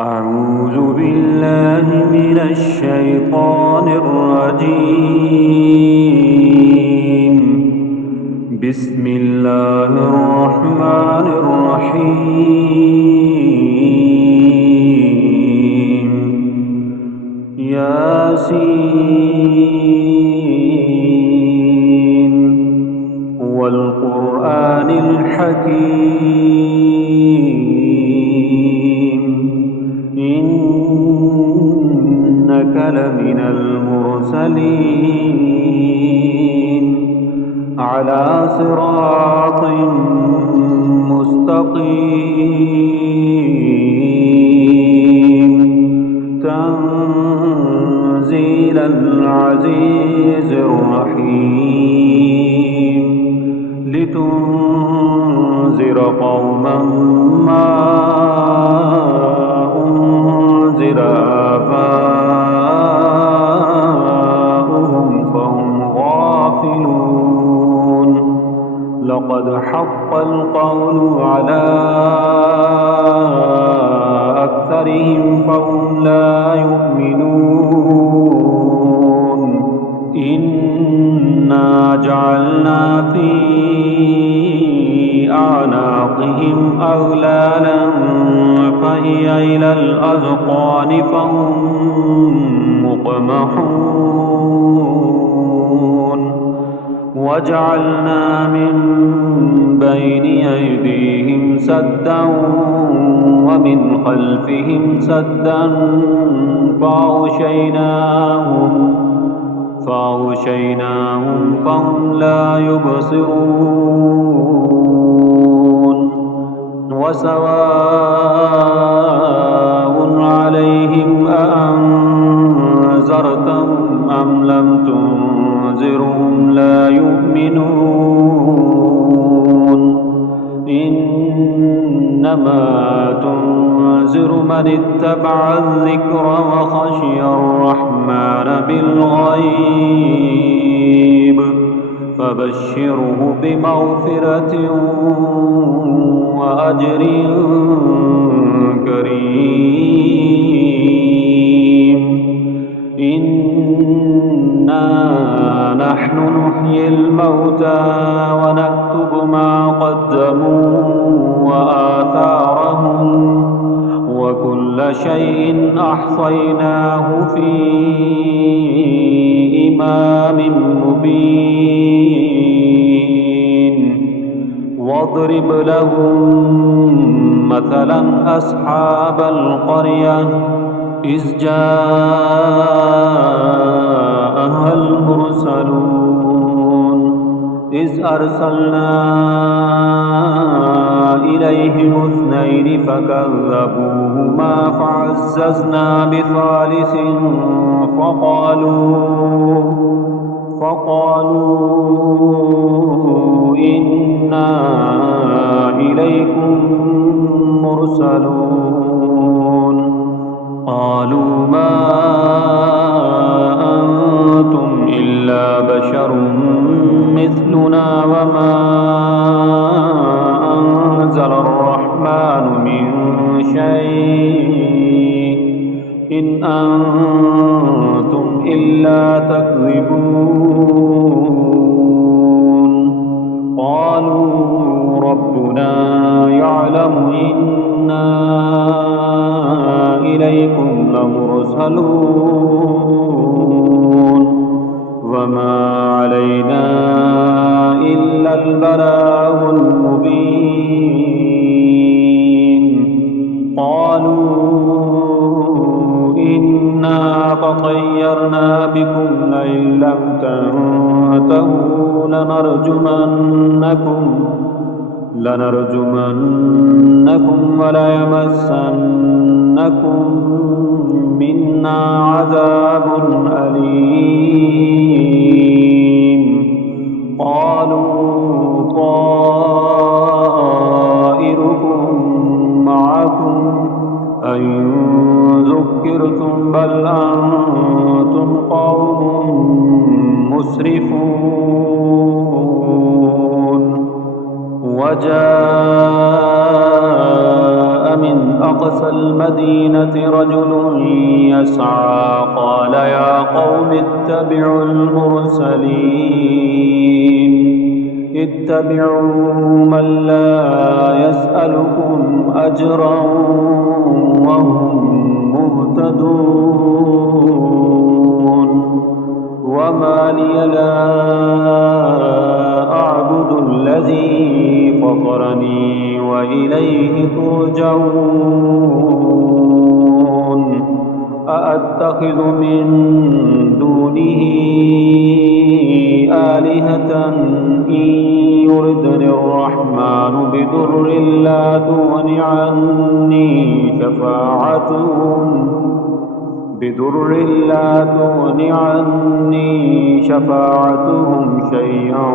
أعوذ بالله من الشيطان الرجيم. بسم الله الرحمن الرحيم. ياسين والقرآن الحكيم إنك لمن المرسلين على صراط مستقيم تنزيل العزيز الرحيم لتنذر قوما ما أنذر آباؤهم فهم غافلون لقد حق القول على أكثرهم فهم لا يؤمنون إنا جعلنا في أعناقهم أغلالا فهي إلى الأذقان فهم مقمحون وجعلنا من بين أيديهم سدا ومن خلفهم سدا فأغشيناهم فهم لا يبصرون وسواء عليهم أأنذرتهم أم لم تنذرهم لا يؤمنون إنما تنذر من اتبع الذكر وخشي الرحمن بالغيب فبشره بمغفرة وأجر كريم إنا نحن نحيي الموتى ونكتب ما قدموا وآثارهم وكل شيء أحصيناه في إمام مبين واضرب لهم مثلا أصحاب القرية إذ جاءها المرسلون إذ أرسلنا إليهم اثنين فكذبوهما فعززنا بثالث فقالوا إنا إليكم مرسلون قالوا ما أنتم إلا بشر مثلنا وما أنزل الرحمن من شيء إن أنتم إلا تكذبون قالوا ربنا يعلم إنا إليكم لمرسلون وما علينا إلا البلاغ المبين قالوا إنا تطيرنا بكم لئن لم تنتهوا لنرجمنكم وليمسنكم منا عذاب أليم قالوا طائركم معكم أئن ذكرتم بل أنتم قوم مسرفون وجاء من أقصى المدينة رجل يسعى قال يا قوم اتبعوا المرسلين اتبعوا من لا يسألكم أجرا وهم مهتدون وما لي لا أعبد الذي فطرني وإليه ترجعون أأتخذ من دونه آلهة إن يردني الرحمن بضر لا تغن عني شفاعتهم شيئا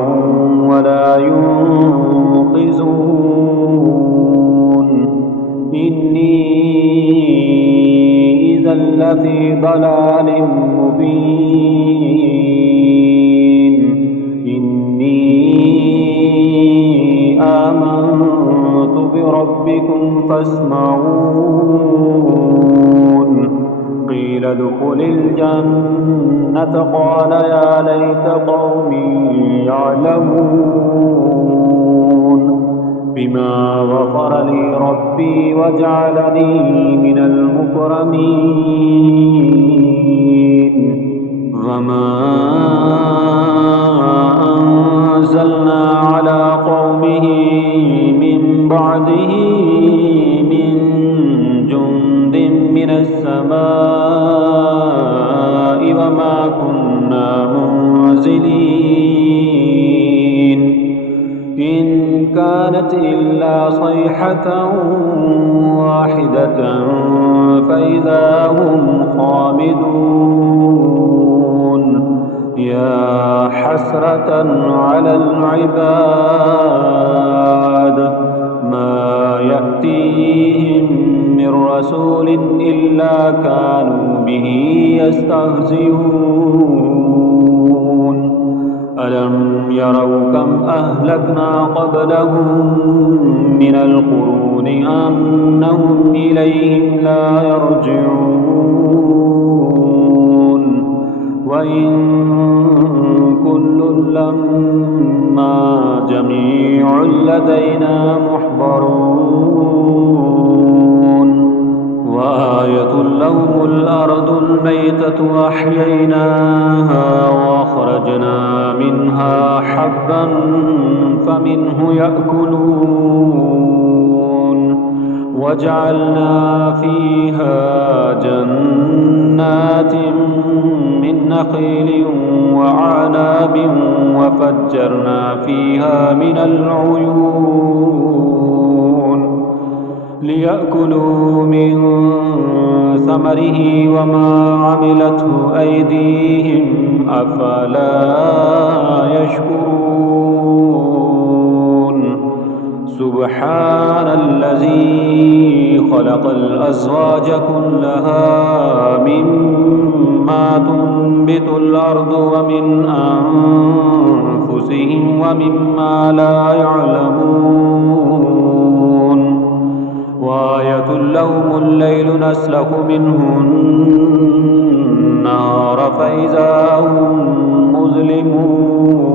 ولا ينقذون إني إذا لفي ضلال مبين إني آمنت بربكم فاسمعون قيل ادخل الجنة قال يا ليت قومي يعلمون بما غفر لي ربي وجعلني من المكرمين وما أنزلنا على قومه من بعده من جند من السماء وما كنا منزلين إن كانت إلا صيحة واحدة فإذا هم خامدون يا حسرة على العباد ما يأتيهم من رسول إلا كانوا به يستهزئون ألم يروا كم أهلكنا قبلهم من القرون أنهم إليهم لا يرجعون وإن كل لما جميع لدينا محضرون وآية لهم الأرض الميتة أحييناها وأخرجنا منها حبا فمنه يأكلون وجعلنا فيها جنات من نخيل وعناب وفجرنا فيها من العيون ليأكلوا من ثمره وما عملته أيديهم أفلا يشكرون سبحان الذي خلق الأزواج كلها مما تنبت الأرض ومن أنفسهم ومما لا يعلمون وآية لهم الليل نسلخ منه النار فإذا هم مظلمون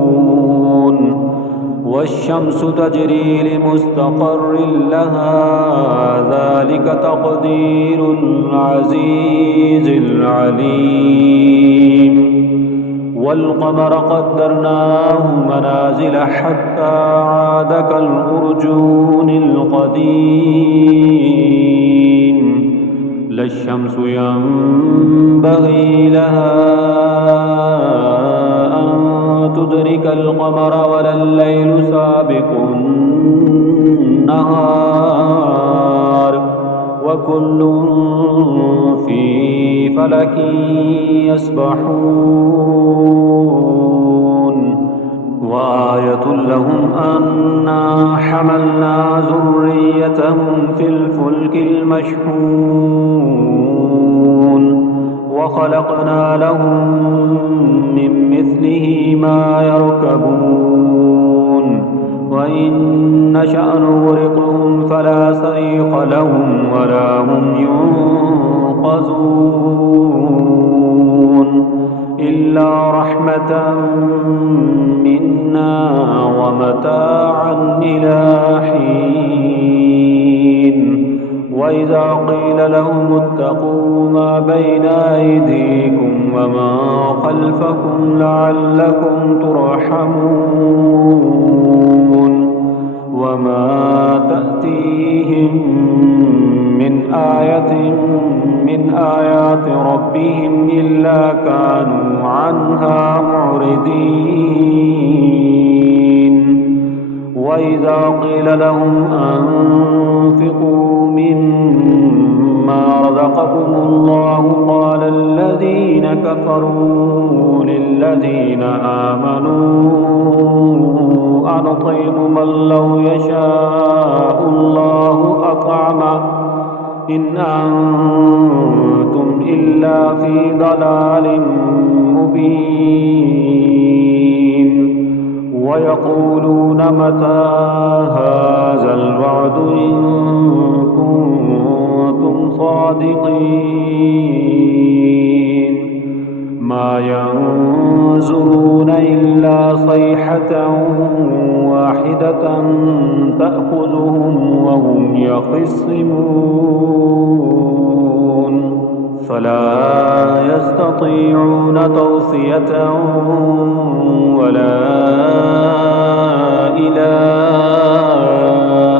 والشمس تجري لمستقر لها ذلك تقدير العزيز العليم والقمر قدرناه منازل حتى عاد كالأرجون القديم لا الشمس ينبغي لها أن تدرك القمر ولا الليل سابق النهار وكل في فلك يسبحون وآية لهم أنا حملنا ذريتهم في الفلك المشحون وخلقنا لهم من مثله ما يركبون وإن نشأ نغرقهم فلا صريخ لهم ولا هم ينقذون إلا رحمة منا ومتاعا إلى حين وإذا قيل لهم اتقوا ما بين أيديكم وما خلفكم لعلكم ترحمون وما تأتيهم من آية من آيات ربهم إلا كانوا عنها معرضين وإذا قيل لهم أنفقوا مما رزقكم الله قال الذين كفروا للذين آمنوا أنطعم من لو يشاء الله أطعمه إن أنتم إلا في ضلال مبين ويقولون متى هذا الوعد إن كنتم صادقين ما ينظرون إلا صيحة واحدة تأخذهم وهم يخصمون فلا يستطيعون توصية ولا إلى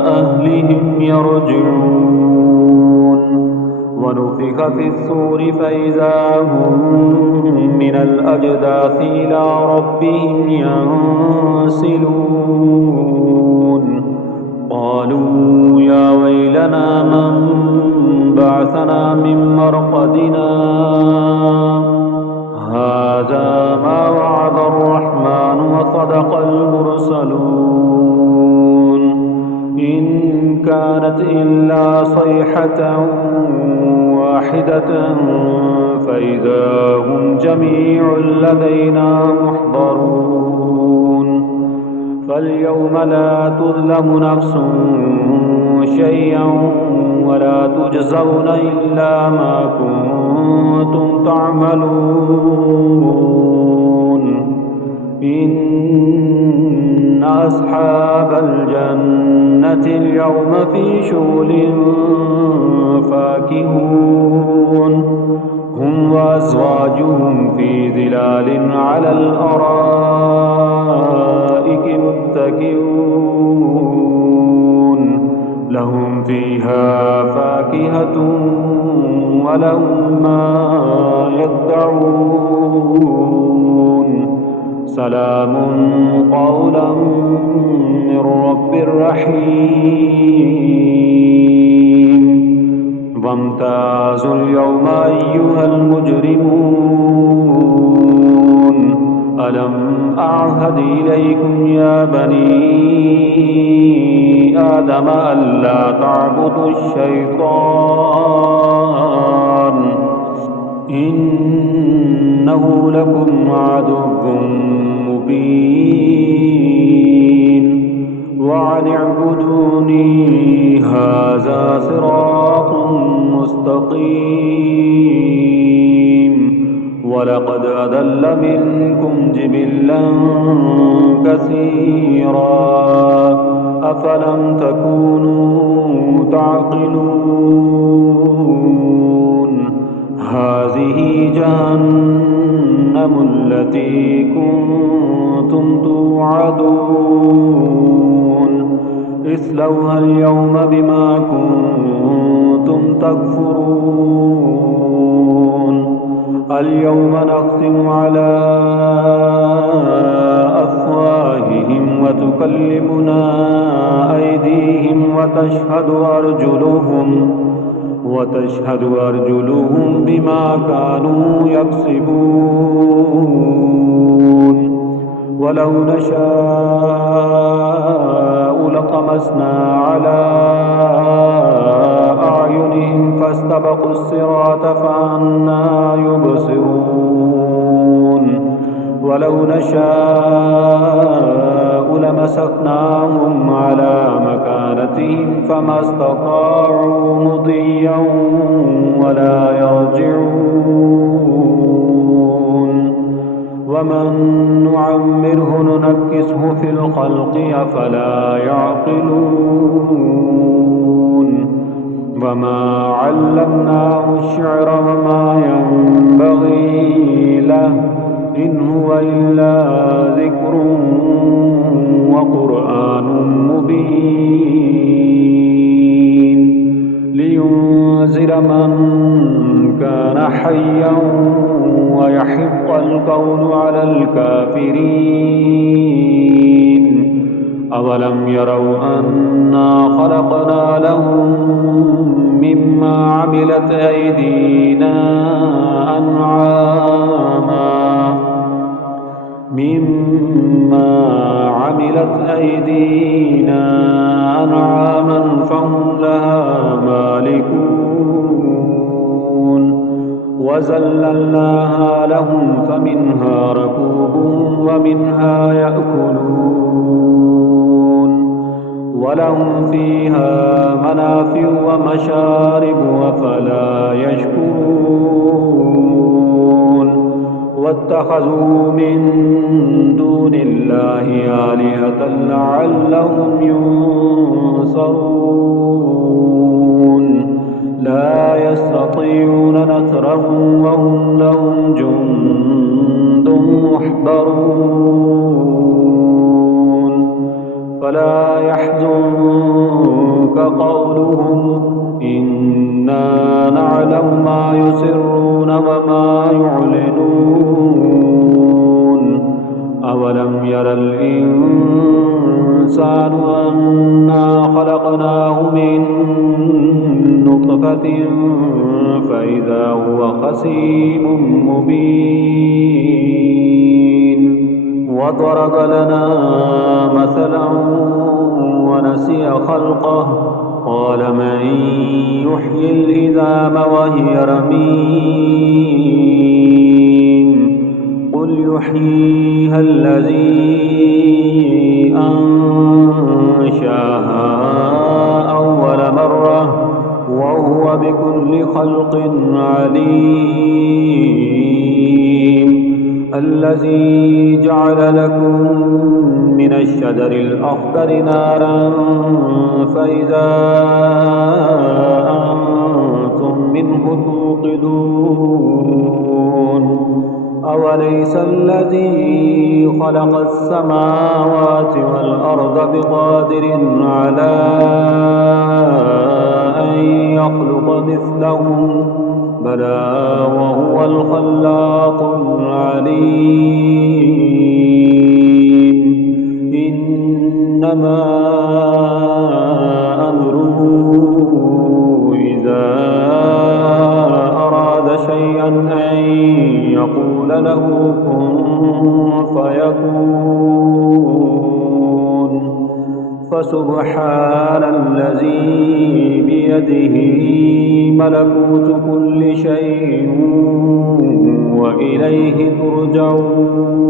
أهلهم يرجعون ونفخ في الصور فإذا هم من الأجداث إلى ربهم ينسلون قالوا يا ويلنا من بعثنا من مرقدنا هذا ما وعد الرحمن وصدق المرسلون إن كانت إلا صيحة واحدة فإذا هم جميع لدينا محضرون فاليوم لا تظلم نفس شيئا ولا تجزون إلا ما كنتم تعملون إن أصحاب الجنة اليوم في شغل فاكهون هم وأزواجهم في ظلال على الأرائك متكئون لهم فيها فاكهة ولهم ما يدعون سلام قولا من رب رحيم وامتازوا اليوم أيها المجرمون ألم أعهد إليكم يا بني آدم ألا تعبدوا الشيطان إنه لكم عدو مبين وأن اعبدوني هذا صراط مستقيم ولقد أضل منكم جبلا كثيرا أفلم تكونوا تعقلون هذه جهنم التي كنتم توعدون اصلوها اليوم بما كنتم تكفرون اليوم نختم على أفواههم وتكلمنا أيديهم وتشهد أرجلهم بما كانوا يكسبون ولو نشاء لطمسنا على أعينهم فاستبقوا الصراط فأنى يبصرون ولو نشاء لمسخناهم على مكانتهم فما استطاعوا مضيا ولا يرجعون ومن نعمره ننكسه في الخلق أفلا يعقلون وما علمناه الشعر وما ينبغي له إن هو إلا ذكر وقرآن مبين لينذر من كان حيا ويحق القول على الكافرين أولم يروا أنا خلقنا لهم مما عملت أيدينا أنعاما فهم لها مالكون وذللناها لهم فمنها ركوبهم ومنها يأكلون ولهم فيها منافع ومشارب أفلا يشكرون واتخذوا من دون الله آلهة لعلهم ينصرون لا يستطيعون نصرهم وهم لهم جند محضرون فلا يحزنك قولهم إنا نعلم ما يسرون وما يعلنون أولم ير الإنسان أنا خلقناه من نطفة فإذا هو خصيم مبين وضرب لنا مثلا ونسي خلقه قال من يحيي العظام وهي رميم قل يحييها الذي أنشاها أول مرة وهو بكل خلق عليم الذي جعل لكم من الشجر الأخضر نارا فإذا أنتم منه توقدون أوليس الذي خلق السماوات والأرض بقادر على أن يخلق مثلهم بلى وهو الخلاق العليم إنما أمره إذا أراد شيئا أن يقول له كن فيكون فسبحان الذي بيده ملكوت كل شيء وإليه ترجعون.